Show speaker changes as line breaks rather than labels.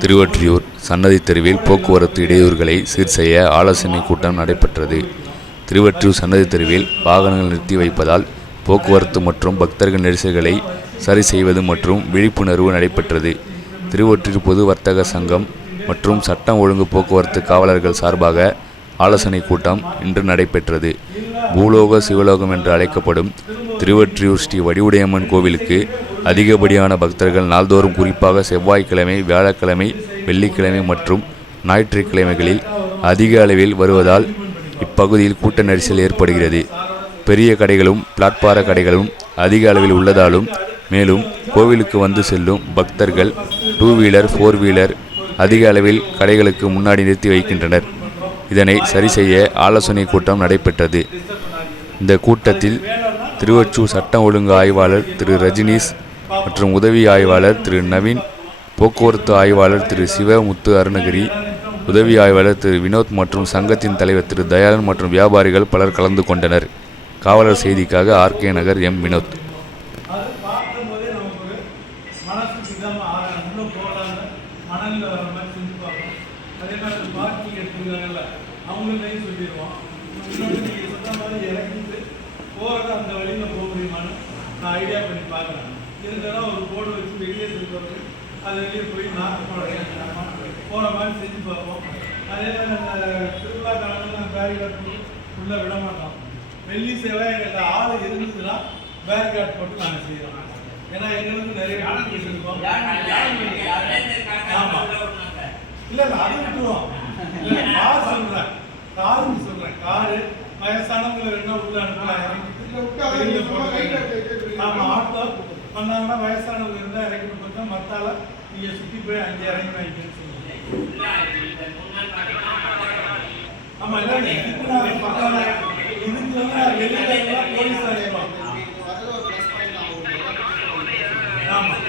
திருவொற்றியூர் சன்னதி தெருவில் போக்குவரத்து இடையூறுகளை சீர் செய்ய ஆலோசனை கூட்டம் நடைபெற்றது. திருவொற்றியூர் சன்னதி தெருவில் வாகனங்கள் நிறுத்தி வைப்பதால் போக்குவரத்து மற்றும் பக்தர்கள் நெரிசல்களை சரி செய்வது மற்றும் விழிப்புணர்வு நடைபெற்றது. திருவொற்றியூர் பொது வர்த்தக சங்கம் மற்றும் சட்டம் ஒழுங்கு போக்குவரத்து காவலர்கள் சார்பாக ஆலோசனை கூட்டம் இன்று நடைபெற்றது. பூலோக சிவலோகம் என்று அழைக்கப்படும் திருவொற்றியூர் ஸ்ரீ வடிவுடையம்மன் கோவிலுக்கு அதிகப்படியான பக்தர்கள் நாள்தோறும் குறிப்பாக செவ்வாய்க்கிழமை வியாழக்கிழமை வெள்ளிக்கிழமை மற்றும் ஞாயிற்றுக்கிழமைகளில் அதிக அளவில் வருவதால் இப்பகுதியில் கூட்ட நெரிசல் ஏற்படுகிறது. பெரிய கடைகளும் பிளாட்பார கடைகளும் அதிக அளவில் உள்ளதாலும் மேலும் கோவிலுக்கு வந்து செல்லும் பக்தர்கள் டூ வீலர் ஃபோர் வீலர் அதிக அளவில் கடைகளுக்கு முன்னாடி நிறுத்தி வைக்கின்றனர். இதனை சரி செய்ய ஆலோசனை கூட்டம் நடைபெற்றது. இந்த கூட்டத்தில் திருவொற்றூர் சட்டம் ஒழுங்கு ஆய்வாளர் திரு ரஜினீஷ் மற்றும் உதவி ஆய்வாளர் திரு நவீன் போக்குவரத்து ஆய்வாளர் திரு சிவமுத்து அருணகிரி உதவி ஆய்வாளர் திரு வினோத் மற்றும் சங்கத்தின் தலைவர் திரு தயாளன் மற்றும் வியாபாரிகள் பலர் கலந்து கொண்டனர். காவலர் செய்திக்காக ஆர்கே நகர் எம். வினோத்.
போகிறது அந்த வழியில் போக முடியுமான்னு நான் ஐடியா பண்ணி பார்க்குறேன். இருந்தாலும் ஒரு போர்டு வச்சு வெளியே சொல்லுறது அது வெளியே போய் நார்மல் போகிற மாதிரி செஞ்சு பார்ப்போம் அதே மாதிரி அந்த திருவிழா காலங்களில் பேரிகார்ட் போட்டு உள்ளே விட மாட்டோம் வெள்ளி சேவை எங்கள்கிட்ட ஆள் இருந்ததுன்னா பேரிகார்ட் போட்டு நாங்கள் செய்கிறோம் ஏன்னா எங்களுக்கு நிறைய காலங்கள் இருக்கோம் ஆமா. இல்ல இல்ல அது விட்டுருவோம் இல்ல கார் சொல்றேன் காருன்னு சொல்றேன் காரு வயசானவங்களை வேணா உள்ள அனுப்பலாம் இறங்கிட்டு வெளியில போட்டு ஆமா ஆட்டோ பண்ணாங்கன்னா வயசானவங்க இருந்தால் இறக்கணும் பார்த்தா மத்தால நீங்கள் சுற்றி போய் அங்கே இறங்கி வாங்கிக்கணும்னு சொல்லுவாங்க ஆமாம் இல்லை இதுக்கு நான் பக்கம் வந்து போலீஸ் ஆகிடும் ஆமாம்